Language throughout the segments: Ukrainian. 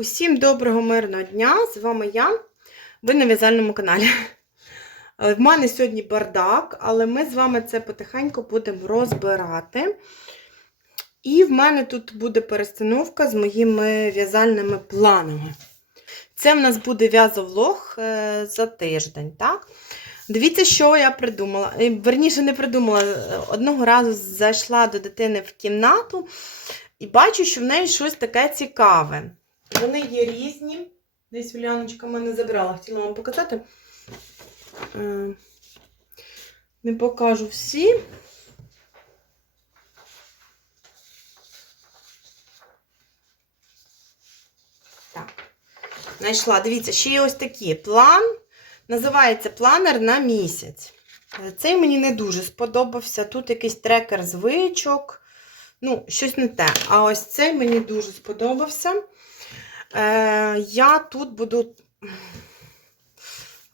Усім доброго мирного дня! З вами я, ви на в'язальному каналі. Е, В мене сьогодні бардак, але ми з вами це потихеньку будемо розбирати. І в мене тут буде перестановка з моїми в'язальними планами. Це в нас буде в'язовлог е, за тиждень, так? Дивіться, що я придумала. Е, Верніше, не придумала. Одного разу зайшла до дитини в кімнату і бачу, що в неї щось таке цікаве. Вони є різні. Десь Уляночка мене забрала, хотіла вам показати. Е, Не покажу всі. Так. Знайшла. Дивіться, ще є ось такі. План. Називається планер на місяць. Е, Цей мені не дуже сподобався. Тут якийсь трекер звичок. Ну, щось не те. А ось цей мені дуже сподобався. Е, я тут буду.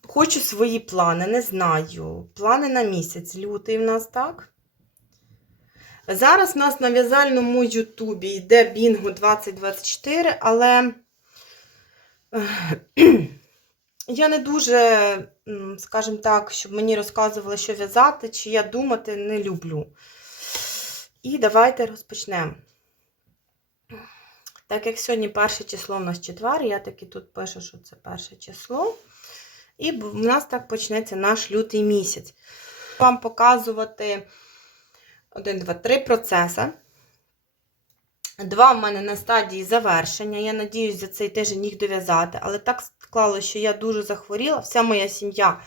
Хочу свої плани, не знаю. Плани на місяць. Лютий в нас, так? Зараз в нас на в'язальному Ютубі йде Бінго 2024, але я не дуже, скажімо так, щоб мені розказували, що в'язати, чи я думати не люблю. І давайте розпочнемо. Так як сьогодні перше число у нас четвер, я таки тут пишу, що це перше число. І в нас так почнеться наш лютий місяць. Вам показувати 1, 2, 3 процеси. Два в мене на стадії завершення. Я надіюсь, за цей тиждень їх дов'язати. Але так склалося, що я дуже захворіла. Вся моя сім'я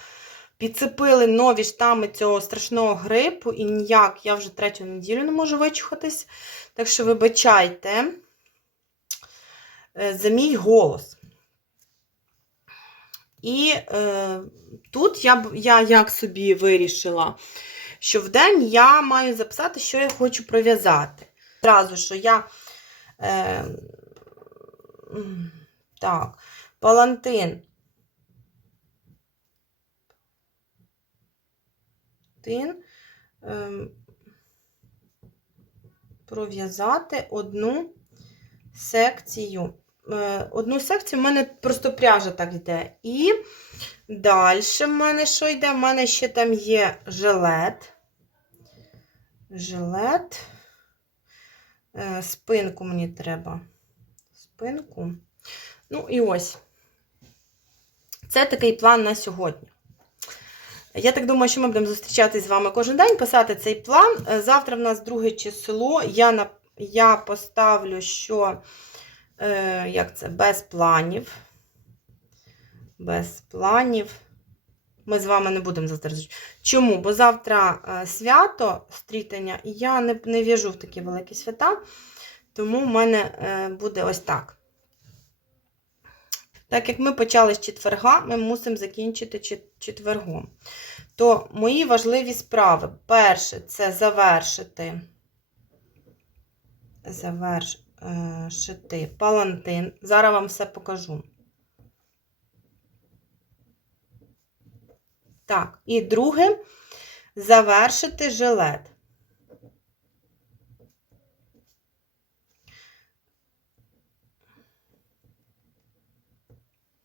підцепили нові штами цього страшного грипу, і ніяк я вже третю неділю не можу вичухатись. Так що, вибачайте за мій голос. І е, тут я, я як собі вирішила, що в день я маю записати, що я хочу пров'язати. Зразу, що я. Е, так, палантин. Тин, ем, пров'язати одну секцію. Е, Одну секцію в мене просто пряжа так йде. І далі в мене що йде? В мене ще там є жилет. Жилет. Е, Спинку мені треба. Спинку. Ну, і ось. Це такий план на сьогодні. Я так думаю, що ми будемо зустрічатись з вами кожен день, писати цей план. Е, Завтра в нас друге число. Я, я поставлю, що е, як це, без планів. Без планів. Ми з вами не будемо затверджувати. Чому? Бо завтра е, свято стрітання, і я не, не в'яжу в такі великі свята, тому в мене е, буде ось так. Так як ми почали з четверга, ми мусимо закінчити четвергом. То мої важливі справи. Перше, це завершити. Завершити палантин. Зараз вам все покажу. Так, і друге завершити жилет.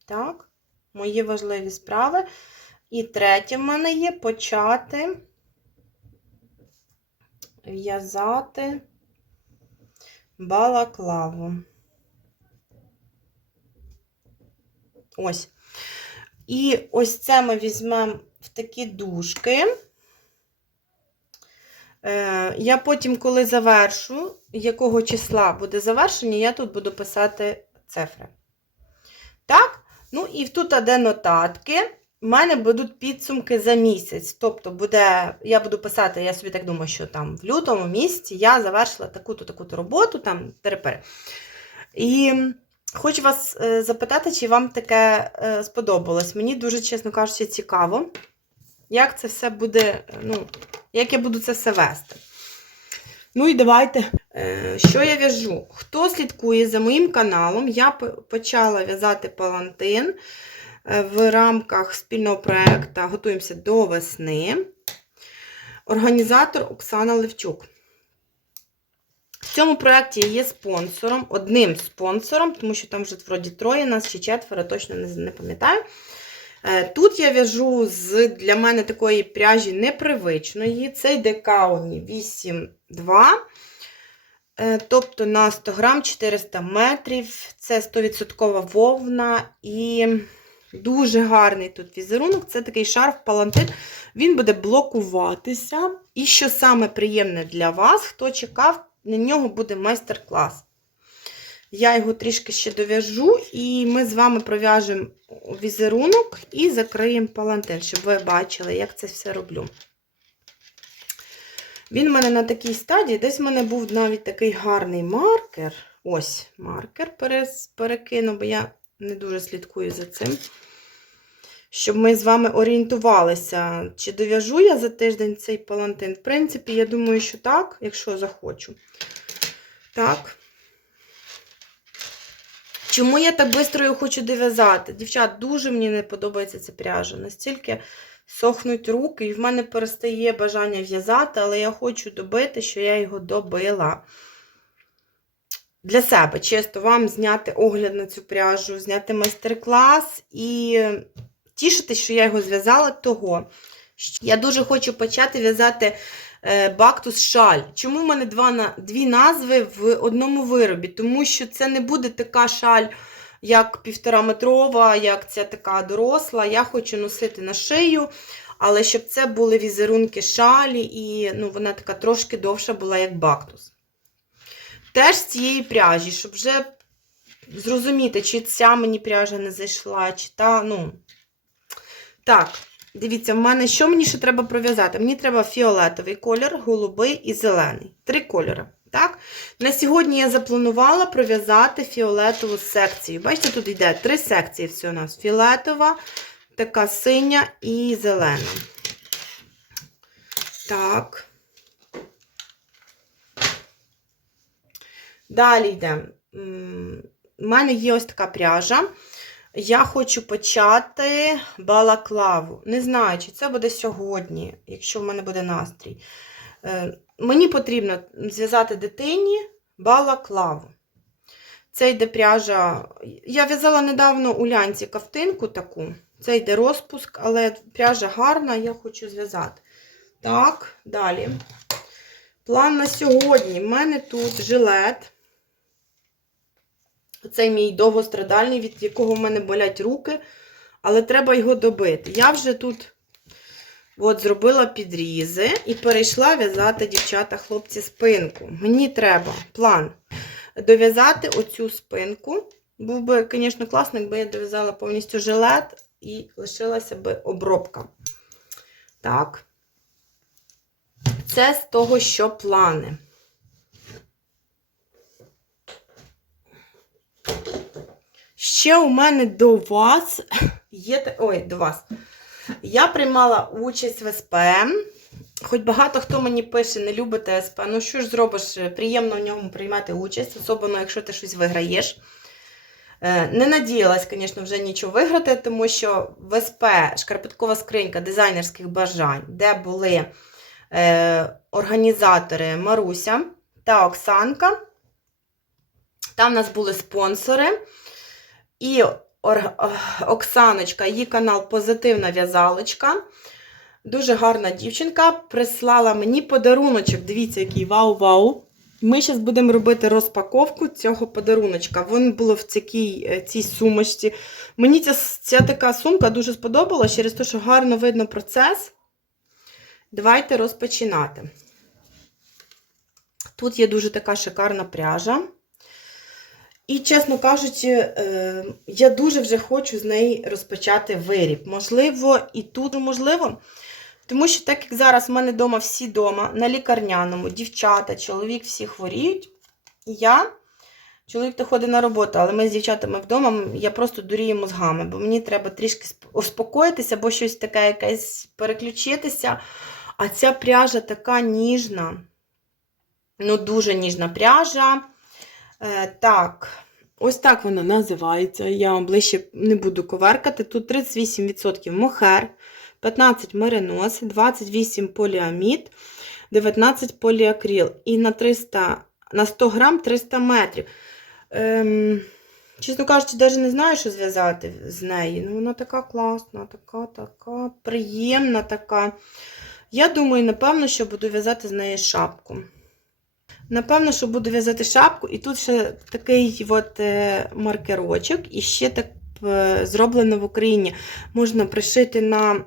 Так, мої важливі справи. І третє в мене є почати в'язати балаклаву. Ось. І ось це ми візьмемо в такі дужки. Е, Я потім, коли завершу, якого числа буде завершення, я тут буду писати цифри. Так? Ну і тут де нотатки. У мене будуть підсумки за місяць. Тобто, буде, я буду писати, я собі так думаю, що там в лютому місяці я завершила таку-то таку-то роботу, там терепери. І хочу вас е, запитати, чи вам таке е, сподобалось. Мені дуже, чесно кажучи, цікаво, як це все буде, ну, як я буду це все вести. Ну і давайте. Е, Що я в'яжу? Хто слідкує за моїм каналом, я почала в'язати палантин в рамках спільного проєкту Готуємося до весни. Організатор Оксана Левчук. В цьому проєкті є спонсором, одним спонсором, тому що там вже вроді троє нас чи четверо, точно не, не пам'ятаю. Е, Тут я в'яжу з для мене такої пряжі непривичної. Це йде Кауні 8,2. Е, Тобто на 100 грам 400 метрів. Це 100% вовна і дуже гарний тут візерунок. Це такий шарф палантин. Він буде блокуватися. І що саме приємне для вас, хто чекав, на нього буде майстер-клас. Я його трішки ще дов'яжу, і ми з вами пров'яжемо візерунок і закриємо палантин, щоб ви бачили, як це все роблю. Він в мене на такій стадії, десь в мене був навіть такий гарний маркер. Ось маркер перекину, бо я не дуже слідкую за цим. Щоб ми з вами орієнтувалися, чи дов'яжу я за тиждень цей палантин. В принципі, я думаю, що так, якщо захочу. Так. Чому я так швидко його хочу дов'язати? Дівчат, дуже мені не подобається ця пряжа. Настільки сохнуть руки, і в мене перестає бажання в'язати, але я хочу добити, що я його добила. Для себе, чисто, вам зняти огляд на цю пряжу, зняти майстер-клас і тішитись, що я його зв'язала того. Я дуже хочу почати в'язати е, бактус шаль. Чому в мене два, на- дві назви в одному виробі? Тому що це не буде така шаль, як півтораметрова, як ця така доросла. Я хочу носити на шию, але щоб це були візерунки шалі, і ну, вона така трошки довша була, як бактус. Теж з цієї пряжі, щоб вже зрозуміти, чи ця мені пряжа не зайшла, чи та, ну. Так, дивіться, в мене що мені ще треба пров'язати? Мені треба фіолетовий колір, голубий і зелений. Три кольори. Так? На сьогодні я запланувала пров'язати фіолетову секцію. Бачите, тут йде три секції всього у нас: фіолетова, така синя і зелена. Так. Далі йде. У мене є ось така пряжа. Я хочу почати балаклаву. Не знаю, чи це буде сьогодні, якщо в мене буде настрій. Е, Мені потрібно зв'язати дитині балаклаву. Це йде пряжа. Я в'язала недавно у лянці кафтинку таку. Це йде розпуск, але пряжа гарна, я хочу зв'язати. Так, далі. План на сьогодні. У мене тут жилет. Цей мій довгострадальний, від якого в мене болять руки, але треба його добити. Я вже тут от, зробила підрізи і перейшла в'язати, дівчата, хлопці, спинку. Мені треба план дов'язати оцю спинку. Був би, звісно, класно, якби я дов'язала повністю жилет і лишилася би обробка. Так. Це з того, що плани. Ще у мене до вас є. Ой, до вас. Я приймала участь в СПМ. Хоч багато хто мені пише, не любите СП. Ну що ж зробиш, приємно в ньому приймати участь, особливо, якщо ти щось виграєш. Е, Не надіялась, звісно, вже нічого виграти, тому що в СП шкарпеткова скринька дизайнерських бажань, де були е, організатори Маруся та Оксанка. Там в нас були спонсори. І Оксаночка, її канал Позитивна в'язалочка. Дуже гарна дівчинка. Прислала мені подаруночок. Дивіться, який вау-вау. Ми зараз будемо робити розпаковку цього подаруночка. Він було в цій, е, цій сумочці. Мені ця, ця така сумка дуже сподобалася через те, що гарно видно процес. Давайте розпочинати. Тут є дуже така шикарна пряжа. І, чесно кажучи, е, я дуже вже хочу з неї розпочати виріб. Можливо, і тут можливо. Тому що, так як зараз в мене вдома всі вдома, на лікарняному, дівчата, чоловік всі хворіють. Я, чоловік то ходить на роботу, але ми з дівчатами вдома, я просто дурію мозгами, бо мені треба трішки успокоїтися, або щось таке якесь переключитися. А ця пряжа така ніжна. Ну, дуже ніжна пряжа. Е, так, ось так вона називається. Я вам ближче не буду коверкати. Тут 38% мохер, 15 меринос, 28 поліамід, 19 поліакрил. І на 300 на 100 грам 300 метрів. Ем, чесно кажучи, навіть не знаю, що зв'язати з неї. Ну, вона така класна, така, така, приємна така. Я думаю, напевно, що буду в'язати з неї шапку. Напевно, що буду в'язати шапку, і тут ще такий от е, маркерочок, і ще так е, зроблено в Україні. Можна пришити на,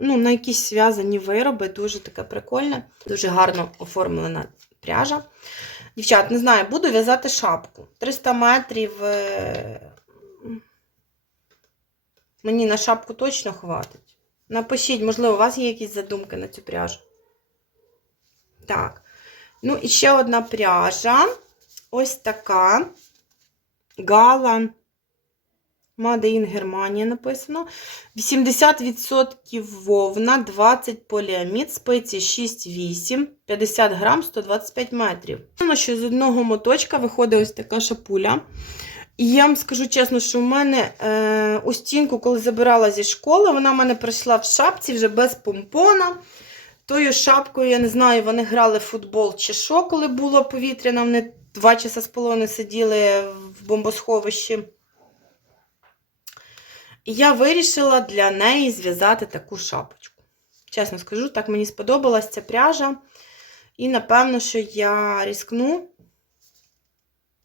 ну, на якісь зв'язані вироби. Дуже таке прикольне, дуже гарно оформлена пряжа. Дівчат, не знаю, буду в'язати шапку. 300 метрів. е, Мені на шапку точно хватить. Напишіть, можливо, у вас є якісь задумки на цю пряжу. Так. Ну, і ще одна пряжа. Ось така. Гала. Made in Германія написано. 80% вовна, 20 поліамід, спеції 6-8, 50 грам, 125 метрів. Що з одного моточка виходить ось така шапуля. І я вам скажу чесно, що в мене е, у стінку, коли забирала зі школи, вона в мене прийшла в шапці вже без помпона. Тою шапкою, я не знаю, вони грали в футбол чи що, коли було повітряно, вони два часа з половиною сиділи в бомбосховищі. І я вирішила для неї зв'язати таку шапочку. Чесно скажу, так мені сподобалась ця пряжа. І напевно, що я різкну,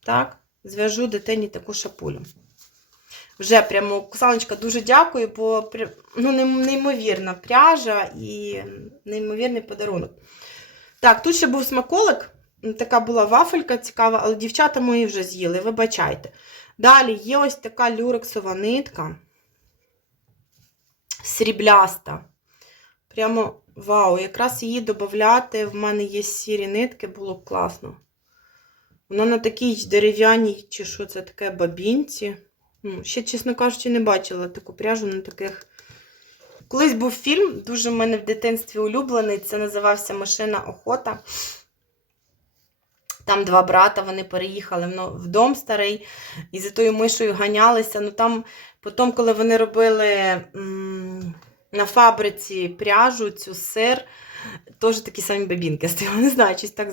так, зв'яжу дитині таку шапулю. Вже прямо, Оксаночка, дуже дякую, бо ну, неймовірна пряжа і неймовірний подарунок. Так, тут ще був смаколик. Така була вафелька цікава, але дівчата мої вже з'їли, вибачайте. Далі є ось така люрексова нитка. Срібляста. Прямо вау! Якраз її додати, в мене є сірі нитки, було б класно. Вона на такій дерев'яній, чи що це таке, бабінці. Ну, ще, чесно кажучи, не бачила таку пряжу на таких. Колись був фільм, дуже в мене в дитинстві улюблений. Це називався Машина Охота. Там два брата, вони переїхали в дом старий і за тою мишою ганялися. Ну там потім, коли вони робили м, на фабриці пряжу, цю сир, теж такі самі бабінки стояли. Не знаю, щось так,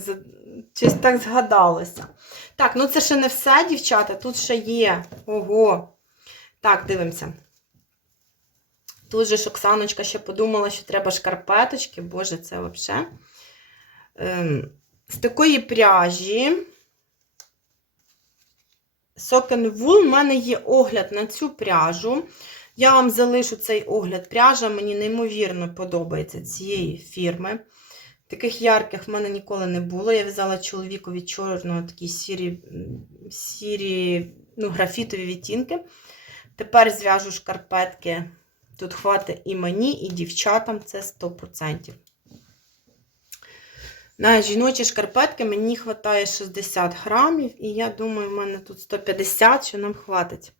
щось так згадалося. Так, ну це ще не все, дівчата. Тут ще є. Ого. Так, дивимося. Тут же ж Оксаночка ще подумала, що треба шкарпеточки. Боже, це взагалі. Ем, з такої пряжі. Socken Wool, в мене є огляд на цю пряжу. Я вам залишу цей огляд. Пряжа мені неймовірно подобається цієї фірми. Таких ярких в мене ніколи не було. Я в'язала чоловікові чорного, такі сірі, сірі ну, графітові відтінки. Тепер зв'яжу шкарпетки. Тут хватить і мені, і дівчатам це 100%. На жіночі шкарпетки мені вистачає 60 грамів, і я думаю, в мене тут 150, що нам хватить.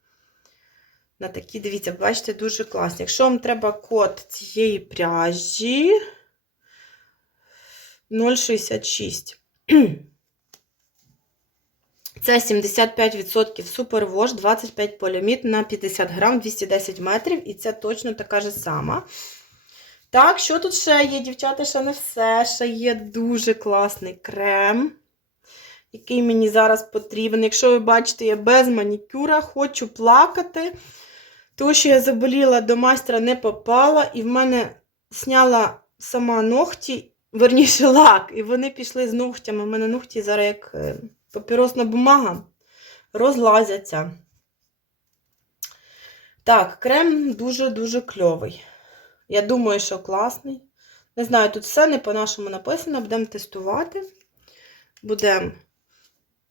На такі, дивіться, бачите, дуже класні. Якщо вам треба код цієї пряжі 0,66. Це 75% супервош, 25 поліамід на 50 грам, 210 метрів. І це точно така ж сама. Так, що тут ще є, дівчата, ще не все. Ще є дуже класний крем, який мені зараз потрібен. Якщо ви бачите, я без манікюра, хочу плакати. Тому що я заболіла до майстра не попала, і в мене сняла сама ногті, верніше лак, і вони пішли з ногтями. У мене ногті зараз як е, папіросна бумага, розлазяться. Так, крем дуже-дуже кльовий. Я думаю, що класний. Не знаю, тут все не по-нашому написано. Будемо тестувати. Будемо.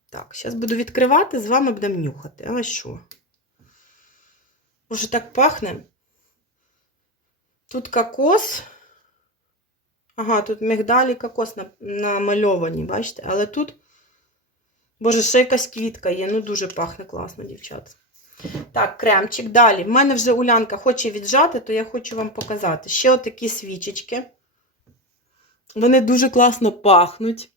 Так, зараз буду відкривати, з вами будемо нюхати. А що? Боже, так пахне. Тут кокос. Ага, тут мигдалі кокос на- намальовані, бачите? Але тут, боже, ще якась квітка є. Ну, дуже пахне класно, дівчата. Так, кремчик. Далі. В мене вже Улянка хоче віджати, то я хочу вам показати. Ще отакі свічечки. Вони дуже класно пахнуть.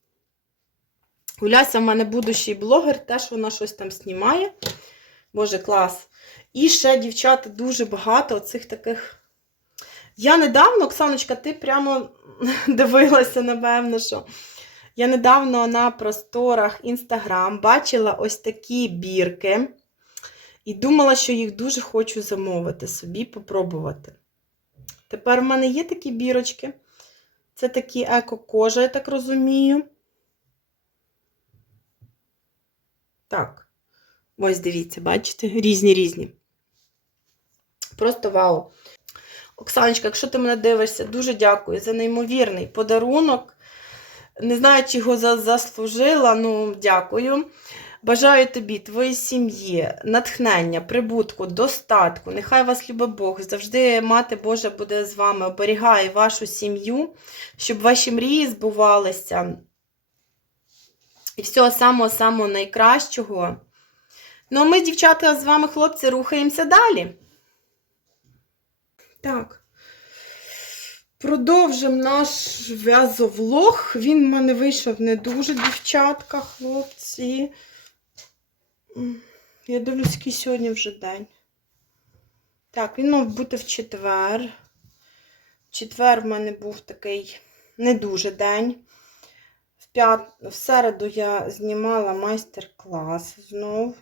Уляся в мене будущий блогер, теж вона щось там знімає. Боже, клас. І ще, дівчата, дуже багато оцих таких. Я недавно, Оксаночка, ти прямо дивилася, напевно, що. Я недавно на просторах Інстаграм бачила ось такі бірки і думала, що їх дуже хочу замовити собі, попробувати. Тепер в мене є такі бірочки. Це такі еко-кожа, я так розумію. Так. Ось дивіться, бачите? Різні різні. Просто вау. Оксаночка, якщо ти мене дивишся, дуже дякую за неймовірний подарунок. Не знаю, чи його заслужила, ну дякую. Бажаю тобі, твоїй сім'ї, натхнення, прибутку, достатку. Нехай вас любить Бог. Завжди мати Божа буде з вами, оберігає вашу сім'ю, щоб ваші мрії збувалися. І всього самого-самого найкращого. Ну, а ми, дівчата, з вами, хлопці, рухаємося далі. Так. Продовжимо наш в'язовлог. Він в мене вийшов не дуже, дівчатка, хлопці. Я дивлюсь, який сьогодні вже день. Так, він мав бути в четвер. В четвер в мене був такий не дуже день. В, п'ят... в середу я знімала майстер-клас знов.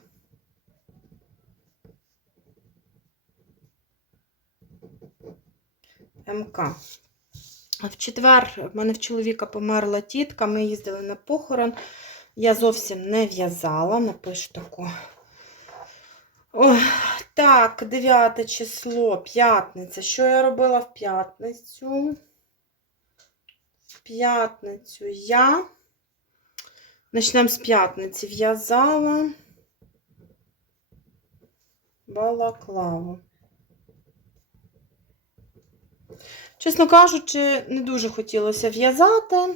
МК. В четвер в мене в чоловіка померла тітка, ми їздили на похорон. Я зовсім не в'язала, напишу таку. Ой, так, 9 число, п'ятниця. Що я робила в п'ятницю? В п'ятницю я. Почнемо з п'ятниці. В'язала балаклаву. Чесно кажучи, не дуже хотілося в'язати.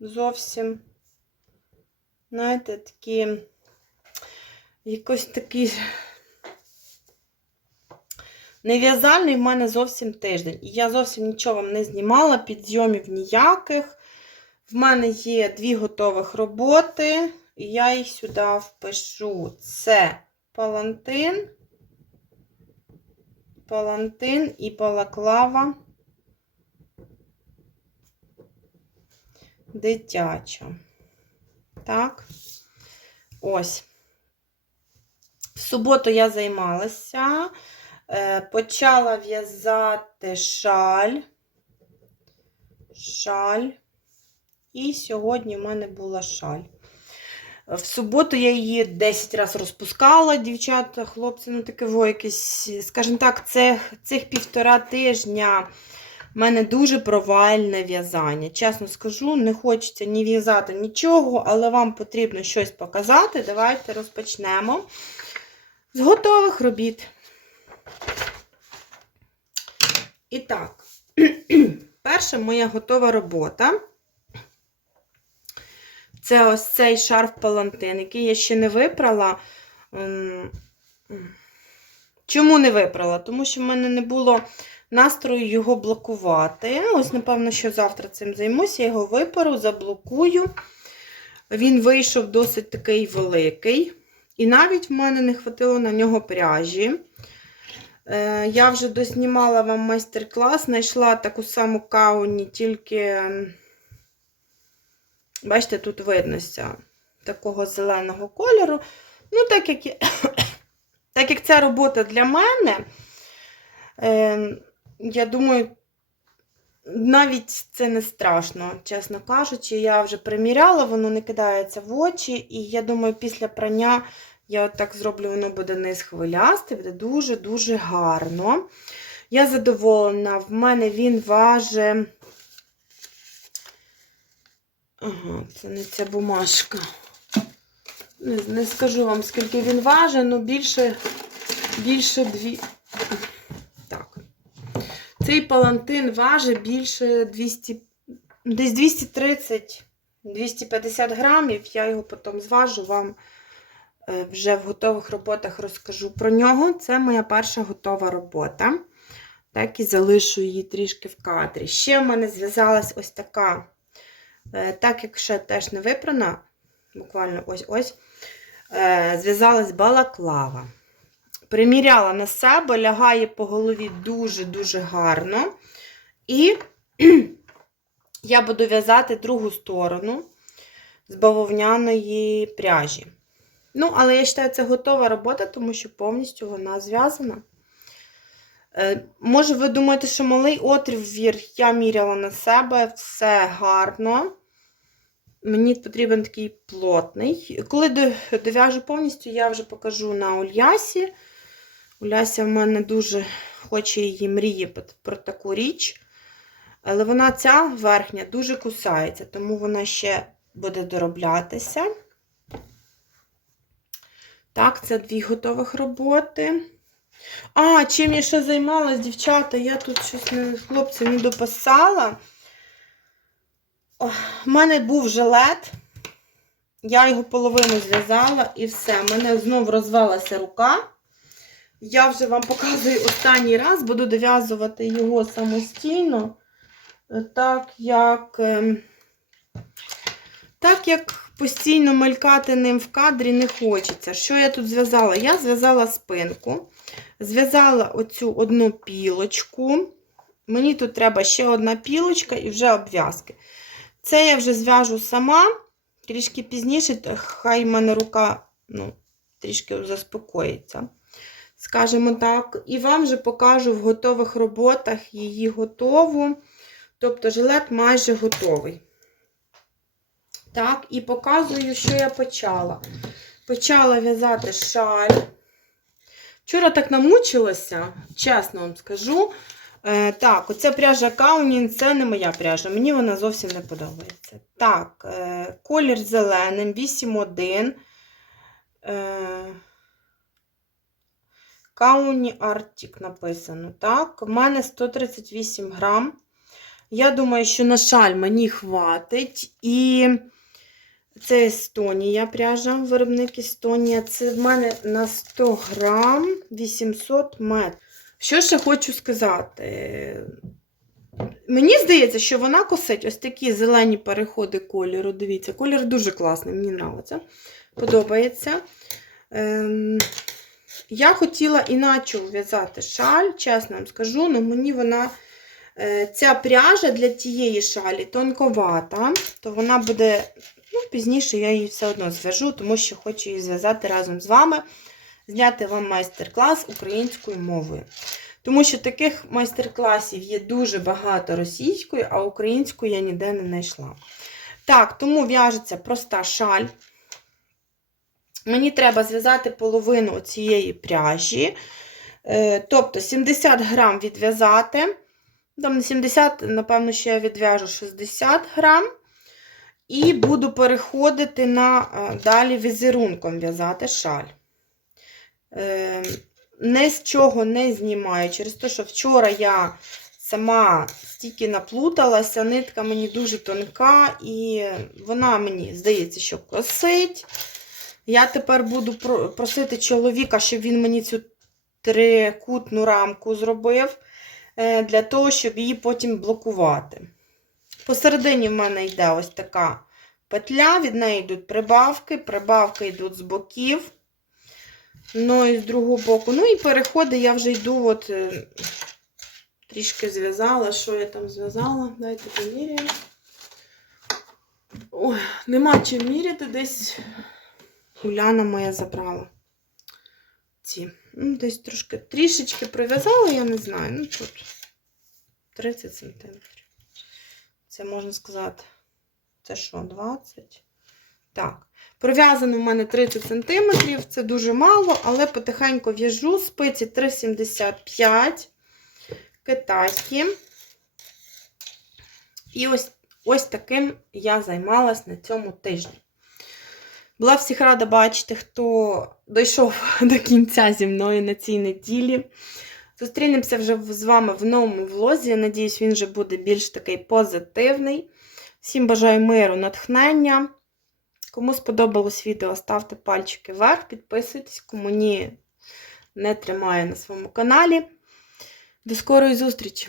Зовсім. Знаєте, такі. Якось такий нев'язальний в мене зовсім тиждень. І я зовсім нічого вам не знімала, підйомів ніяких. В мене є дві готових роботи, і я їх сюди впишу. Це палантин, палантин і балаклава дитяча. Так, ось. В суботу я займалася, е, почала в'язати шаль. Шаль. І сьогодні в мене була шаль. В суботу я її 10 разів розпускала, дівчата, хлопці, ну таке во якесь, скажімо так, цих, цих півтора тижня в мене дуже провальне в'язання. Чесно скажу, не хочеться ні в'язати нічого, але вам потрібно щось показати. Давайте розпочнемо з готових робіт. І так, перша моя готова робота. Це ось цей шарф палантин, який я ще не випрала. Ем, Чому не випрала? Тому що в мене не було настрою його блокувати. Ось, напевно, що завтра цим займуся. Я його випару, заблокую. Він вийшов досить такий великий. І навіть в мене не хватило на нього пряжі. Е, Я вже дознімала вам майстер-клас, знайшла таку саму кауні, тільки, ем, бачите, тут виднося такого зеленого кольору. Ну, так як, так як ця робота для мене, е, я думаю, навіть це не страшно, чесно кажучи. Я вже приміряла, воно не кидається в очі, і я думаю, після прання я так зроблю, воно буде низ хвилястий, буде дуже-дуже гарно. Я задоволена, в мене він важить. Ага, це не ця бумажка. Не, не скажу вам, скільки він важить, але більше, більше дві. Так. Цей палантин важить більше 200, десь 230-250 грамів. Я його потім зважу вам е, вже в готових роботах розкажу про нього. Це моя перша готова робота. Так і залишу її трішки в кадрі. Ще в мене зв'язалась ось така, так як ще теж не випрана, буквально ось-ось, е, зв'язалась балаклава. Приміряла на себе, лягає по голові дуже-дуже гарно. І я буду в'язати другу сторону з бавовняної пряжі. Ну, але я вважаю, це готова робота, тому що повністю вона зв'язана. Е, Може, ви думаєте, що малий отвір я міряла на себе, все гарно. Мені потрібен такий плотний. Коли дов'яжу повністю, я вже покажу на Ульясі. Уляся в мене дуже хоче її мріє про таку річ. Але вона ця верхня дуже кусається, тому вона ще буде дороблятися. Так, це дві готових роботи. А, чим я ще займалась, дівчата? Я тут щось не, хлопці не дописала. У мене був жилет. Я його половину зв'язала і все. У мене знову розвалася рука. Я вже вам показую останній раз, буду дов'язувати його самостійно. Так як, ем, так як постійно мелькати ним в кадрі не хочеться. Що я тут зв'язала? Я зв'язала спинку, зв'язала оцю одну пілочку. Мені тут треба ще одна пілочка і вже обв'язки. Це я вже зв'яжу сама. Трішки пізніше, хай в мене рука ну, трішки заспокоїться. Скажімо так. І вам вже покажу в готових роботах її готову. Тобто жилет майже готовий. Так, і показую, що я почала. Почала в'язати шаль. Вчора так намучилася, чесно вам скажу. Е, так, оця пряжа Каунін, це не моя пряжа, мені вона зовсім не подобається. Так, е, колір зеленим, 8,1. Е, Кауні Артік написано. Так, в мене 138 грам. Я думаю, що на шаль мені хватить. І це Естонія пряжа, виробник Естонія. Це в мене на 100 грам 800 метрів. Що ще хочу сказати? Мені здається, що вона косить ось такі зелені переходи кольору. Дивіться, колір дуже класний, мені подобається. Подобається. Ем, я хотіла іначе в'язати шаль, чесно вам скажу, але мені вона, е, ця пряжа для тієї шалі тонковата, то вона буде, ну, пізніше я її все одно зв'яжу, тому що хочу її зв'язати разом з вами, зняти вам майстер-клас українською мовою. Тому що таких майстер-класів є дуже багато російською, а українською я ніде не знайшла. Так, тому в'яжеться проста шаль. Мені треба зв'язати половину цієї пряжі. Е, Тобто 70 грам відв'язати. Там не 70, напевно, що я відв'яжу 60 грам. І буду переходити на е, далі візерунком в'язати шаль. Е, Не з чого не знімаю. Через те, що вчора я сама стільки наплуталася, нитка мені дуже тонка, і вона мені здається, що косить. Я тепер буду просити чоловіка, щоб він мені цю трикутну рамку зробив, е, для того, щоб її потім блокувати. Посередині в мене йде ось така петля, від неї йдуть прибавки, прибавки йдуть з боків, ну і з другого боку. Ну і переходи я вже йду, от е, трішки зв'язала. Що я там зв'язала? Дайте поміряємо. Ой, нема чим міряти десь. Уляна моя забрала ці. Ну, десь трошки трішечки прив'язала, я не знаю. Ну, тут 30 сантиметрів. Це можна сказати. Це що, 20? Так. Пров'язано в мене 30 сантиметрів. Це дуже мало, але потихеньку в'яжу. Спиці 3,75 китайські. І ось, ось таким я займалась на цьому тижні. Була всіх рада бачити, хто дійшов до кінця зі мною на цій неділі. Зустрінемося вже з вами в новому влозі. Я надіюсь, він вже буде більш такий позитивний. Всім бажаю миру, натхнення. Кому сподобалось відео, ставте пальчики вверх, підписуйтесь, кому ні, не тримає на своєму каналі. До скорої зустрічі!